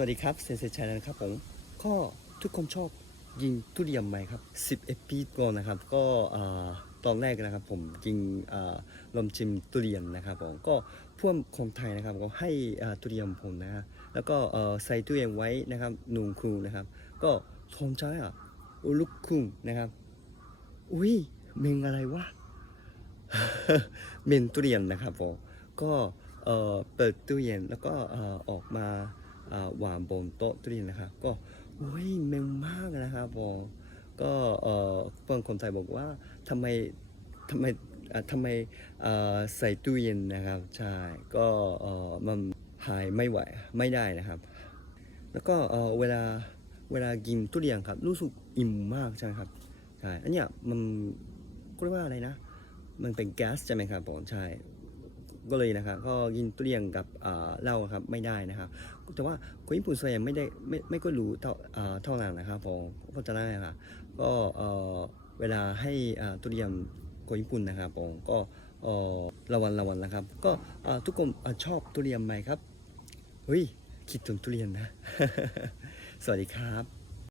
สวัสดีครับเซนเซชัยนะครับผมก็ทุกคนชอบยิงทุเรียนไหมครับ 11 ปีก่อนนะครับ ก็ตอนแรกนะครับผมยิงอ่าลมชิมทุเรียนนะครับผมก็พวกคนไทยนะครับก็ให้ทุเรียนผมนะฮะแล้วก็ใส่ตู้เย็นไว้นะครับหนุ่งคูนะครับ ก็ทนใจอะอุลุกคุงนะครับ อุ้ยเมงอะไรวะเมนทุเรียนนะครับผมก็เปิดตู้เย็นแล้วก็ออกมา อ่าวางบนโต๊ะตู้ย็นนะครับก็อุ้ยเมงมากนะครับผมก็เออเพื่อนคนไทยบอกว่าทำไมทำไมทำไมใส่ตู้เย็นนะครับใช่ก็เออมันหายไม่ไหวไม่ได้นะครับ แล้วก็เออเวลาเวลากินทุเรียนครับรู้สึกอิ่มมากใช่ไหมครับใช่อันเนี้ยมันเรียกว่าอะไรนะ มันเป็นแก๊สใช่ไหมครับผมใช่ ก็เลยนะครับก็กินทุเรียนกับเหล้าครับไม่ได้นะครับ แต่ว่าคนญี่ปุ่นส่วนใหญ่ไม่ได้ไม่ไม่ก็รู้เท่าอ่าเท่าไหร่นะครับผมก็จะได้ครับก็เออเวลาให้อาตุเรียนคนญี่ปุ่นนะครับผมก็เออระวังระวังนะครับ ก็อ่าทุกคนชอบทุเรียนไหมครับเฮ้ยคิดถึงทุเรียนนะ สวัสดีครับ